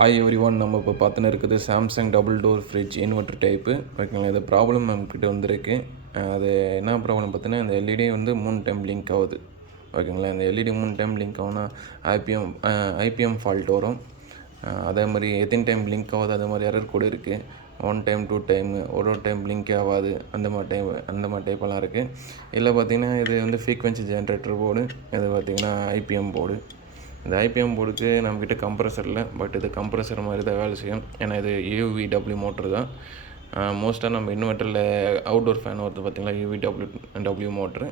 Hi every one. நம்ம இப்போ பார்த்துன்னு இருக்குது Samsung double door fridge inverter type. ஓகேங்களா, இது ப்ராப்ளம் நம்மக்கிட்ட வந்திருக்கு. அது என்ன ப்ராப்ளம் பார்த்தீங்கன்னா, இந்த எல்இடி வந்து 3 டைம் பிளிங்க் ஆகுது. ஓகேங்களா, இந்த எல்இடி 3 டைம் பிளிங்க் ஆகுனா ஐபிஎம் ஃபால்ட் வரும். அதே மாதிரி எத்தனை டைம் பிளிங்க் ஆகுது அதே மாதிரி எரர் கூட இருக்குது. 1 டைம் 2 டைம் ஒரு டைம் பிளிங்க் ஆகாது, அந்த மாதிரி டைப்பெல்லாம் இருக்குது. இதில் பார்த்திங்கன்னா இது வந்து ஃப்ரீக்வன்சி ஜென்ரேட்டர் போர்டு, இது பார்த்திங்கன்னா ஐபிஎம் போர்டு. இந்த ஐபிஎம் போர்டுக்கு நம்மக்கிட்ட கம்ப்ரஸர் இல்லை, பட் இது கம்ப்ரஸர் மாதிரி தான் வேலை செய்யும். ஏன்னா இது யூவிடபிள்யூ மோட்ரு தான். மோஸ்ட்டாக நம்ம இன்வெர்ட்டரில் அவுட்டோர் ஃபேன் வருது பார்த்திங்களா, யூவிடபிள்யூ மோட்ரு.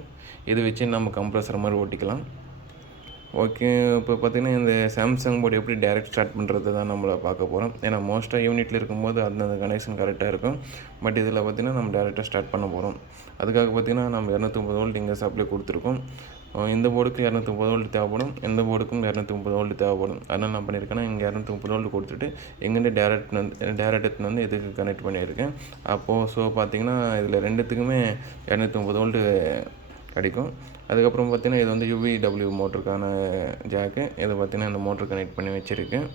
இது வச்சு நம்ம கம்ப்ரஸர் மாதிரி ஓட்டிக்கலாம். ஓகே, இப்போ பார்த்திங்கன்னா இந்த சாம்சங் போர்டு எப்படி டைரெக்ட் ஸ்டார்ட் பண்ணுறது தான் நம்மளை பார்க்க போகிறோம். ஏன்னா மோஸ்ட்டாக யூனிட்டில் இருக்கும்போது அந்த கனெக்ஷன் கரெக்டாக இருக்கும். பட் இதில் பார்த்திங்கன்னா நம்ம டேரெக்டாக ஸ்டார்ட் பண்ண போகிறோம். அதுக்காக பார்த்திங்கன்னா நம்ம 230 வோல்ட் இங்கே சப்ளை கொடுத்துருக்கோம். இந்த போர்டுக்கு 230 வோல்ட் தேவைப்படும், இந்த போர்டுக்கும் 230 வோல்ட் தேவைப்படும். அதனால் நான் பண்ணியிருக்கேன்னா இங்கே 230 வோல்ட் கொடுத்துட்டு எங்கேருந்து டேரெக்ட் வந்து இதுக்கு கனெக்ட் பண்ணியிருக்கேன். அப்போது பார்த்திங்கன்னா இதில் ரெண்டுத்துக்குமே 230 வோல்ட்டு கிடைக்கும். அதுக்கப்புறம் பார்த்திங்கன்னா இது வந்து யூவிடபிள்யூ மோட்டருக்கான ஜாக்கு. இதை பார்த்திங்கன்னா இந்த மோட்ரு கனெக்ட் பண்ணி வச்சுருக்கேன்.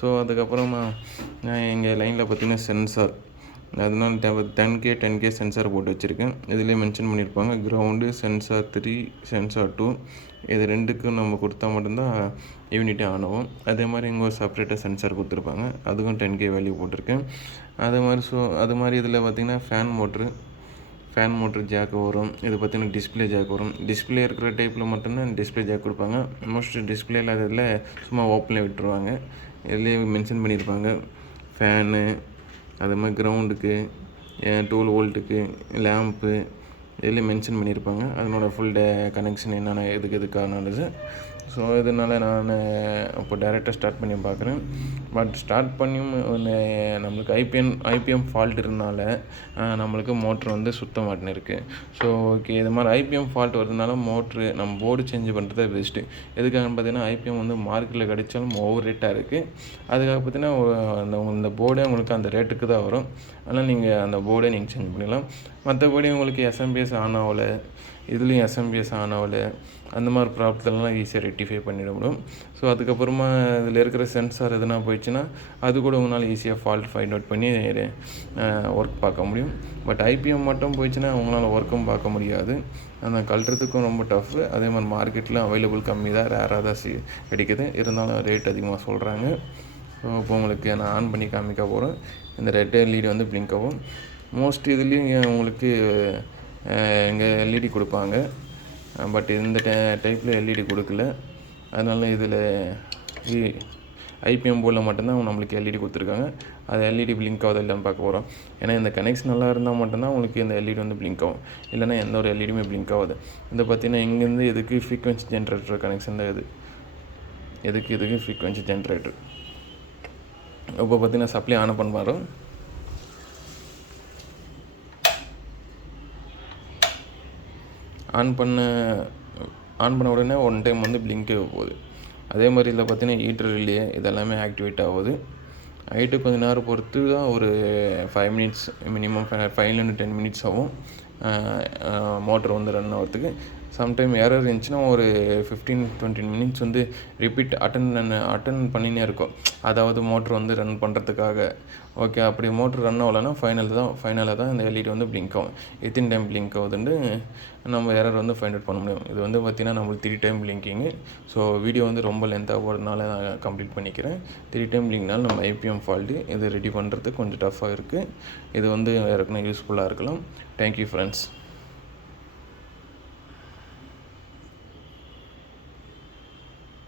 ஸோ அதுக்கப்புறமா நான் எங்கள் லைனில் பார்த்திங்கன்னா சென்சார், அதனால் 10K சென்சார் போட்டு வச்சுருக்கேன். இதிலே மென்ஷன் பண்ணியிருப்பாங்க கிரவுண்டு, சென்சார் 3, சென்சார் 2. இது ரெண்டுக்கும் நம்ம கொடுத்தா மட்டும்தான் யூனிட்டே ஆன் ஆகும். அதே மாதிரி இங்கே ஒரு செப்பரேட்டாக சென்சார் கொடுத்துருப்பாங்க, அதுக்கும் 10K வேல்யூ போட்டிருக்கேன். அது மாதிரி இதில் பார்த்திங்கன்னா ஃபேன் மோட்ரு ஜாக் வரும். இது பார்த்திங்கன்னா டிஸ்பிளே ஜாக் வரும். டிஸ்பிளே இருக்கிற டைப்பில் மட்டும்தான் டிஸ்பிளே ஜாக் கொடுப்பாங்க. மோஸ்ட் டிஸ்பிளே இல்லாததில் சும்மா ஓப்பனில் விட்டுருவாங்க. இதுலேயே மென்ஷன் பண்ணியிருப்பாங்க ஃபேனு, அது மாதிரி கிரவுண்டுக்கு, 12 வோல்ட்டுக்கு, லேம்ப்பு இதுலேயும் மென்ஷன் பண்ணியிருப்பாங்க. அதனோட ஃபுல் கனெக்ஷன் என்னென்ன எதுக்கானது. ஸோ இதனால் நான் இப்போ டைரெக்டாக ஸ்டார்ட் பண்ணி பார்க்குறேன். பட் ஸ்டார்ட் பண்ணியும் நம்மளுக்கு ஐபிஎம் ஃபால்ட் இருந்தனால நம்மளுக்கு மோட்ரு வந்து சுத்த மாட்டேன்னு இருக்குது. ஸோ ஓகே, இது மாதிரி ஐபிஎம் ஃபால்ட் வரதுனால மோட்ரு நம்ம போர்டு சேஞ்ச் பண்ணுறது பெஸ்ட்டு. எதுக்காகன்னு பார்த்தீங்கன்னா ஐபிஎம் வந்து மார்க்கெட்டில் கிடைச்சாலும் ஓவர் ரேட்டாக இருக்குது. அதுக்காக பார்த்தீங்கன்னா இந்த போர்டே உங்களுக்கு அந்த ரேட்டுக்கு தான் வரும். அதனால் நீங்கள் அந்த போர்டே நீங்கள் சேஞ்ச் பண்ணிடலாம். மற்றபடி உங்களுக்கு எஸ்எம்பிஎஸ் ஆன் ஆகலை, இதுலேயும் எஸ்எம்பிஎஸ் ஆன் ஆகலை, அந்த மாதிரி ப்ராப்ளத்தெல்லாம் ஈஸியாக ரெக்டிஃபை பண்ணிட முடியும். ஸோ அதுக்கப்புறமா இதில் இருக்கிற சென்சார் எதுனா போயிடுச்சுன்னா அது கூட உங்களால் ஈஸியாக ஃபால்ட் ஃபைண்ட் அவுட் பண்ணி ஒர்க் பார்க்க முடியும். பட் ஐபிஎம் மட்டும் போயிடுச்சுன்னா உங்களால் ஒர்க்கும் பார்க்க முடியாது. அந்த கழட்டுறதுக்கும் ரொம்ப டஃப்பு. அதே மாதிரி மார்க்கெட்டில் அவைலபிள் கம்மி தான், ரேராக தான் கிடைக்குது. இருந்தாலும் ரேட் அதிகமாக சொல்கிறாங்க. ஸோ இப்போ உங்களுக்கு நான் ஆன் பண்ணி காமிக்க போகிறேன். இந்த ரெட் எல்இடி வந்து பிளிங்க் ஆகும். மோஸ்ட் இதுலேயும் உங்களுக்கு இங்கே எல்இடி கொடுப்பாங்க, பட் இந்த டைப்பில் எல்இடி கொடுக்கல. அதனால் இதில் ஐபிஎம் போர்டில் மட்டும்தான் நம்மளுக்கு எல்இடி கொடுத்துருக்காங்க. அது எல்இடி பிளிங்க் ஆகுது இல்லைன்னு பார்க்க போகிறோம். ஏன்னா இந்த கனெக்ஷன் நல்லா இருந்தால் மட்டும்தான் உங்களுக்கு இந்த எல்இடி வந்து பிளிங்க் ஆகும், இல்லைனா எந்த ஒரு எல்இடியுமே பிளிங்க் ஆகுது. இந்த பார்த்திங்கன்னா இங்கேருந்து இதுக்கு ஃப்ரீக்வன்சி ஜென்ரேட்டர் கனெக்ஷன் தான் இதுக்கு ஃப்ரீக்வன்சி ஜென்ரேட்டர். இப்போ பார்த்திங்கன்னா சப்ளை ஆன் பண்ணுறோம். ஆன் பண்ண உடனே 1 டைம் வந்து பிளிங்க் போகுது. அதே மாதிரி இதில் பார்த்தீங்கன்னா ஹீட்டர் ரிலே இதெல்லாமே ஆக்டிவேட் ஆகுது. ஹைட்டு கொஞ்சம் நேரம் பொறுத்து தான், ஒரு 5 மினிட்ஸ் மினிமம் 5 to 10 மினிட்ஸ் ஆகும் மோட்டர் வந்து ரன் ஆகிறதுக்கு. சம்டைம் எரர் இருந்துச்சுன்னா ஒரு 15-20 மினிட்ஸ் வந்து ரிப்பீட் அட்டன் பண்ணினே இருக்கும். அதாவது மோட்ரு வந்து ரன் பண்ணுறதுக்காக. ஓகே, அப்படி மோட்ரு ரன் ஆகலைன்னா ஃபைனலாக தான் இந்த எல்இடி வந்து பிளிங்க் ஆகும். எத்தனை டைம் பிளிங்க் ஆகுதுன்னு நம்ம எரர் வந்து ஃபைண்ட் அவுட் பண்ண முடியும். இது வந்து பார்த்திங்கன்னா நம்மளுக்கு 3 டைம் பிளிங்கிங்கு. ஸோ வீடியோ வந்து ரொம்ப லென்த்தாக போகிறதுனால நான் கம்ப்ளீட் பண்ணிக்கிறேன். 3 டைம் பிளிங்க்னால நம்ம ஐபிஎம் ஃபால்ட்டு இது ரெடி பண்ணுறது கொஞ்சம் டஃப்பாக இருக்குது. இது வந்து யாருக்குன்னா யூஸ்ஃபுல்லாக இருக்கலாம். Thank you friends.